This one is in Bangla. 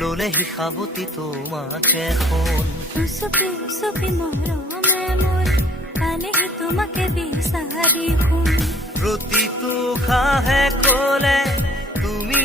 ললে শিখাবতি তোমাকে এখন উচুপি উচুপি মৰমে মোৰ পালেহি তোমাকে বিচাৰি শুন প্ৰতিটো খাহে কলে তুমি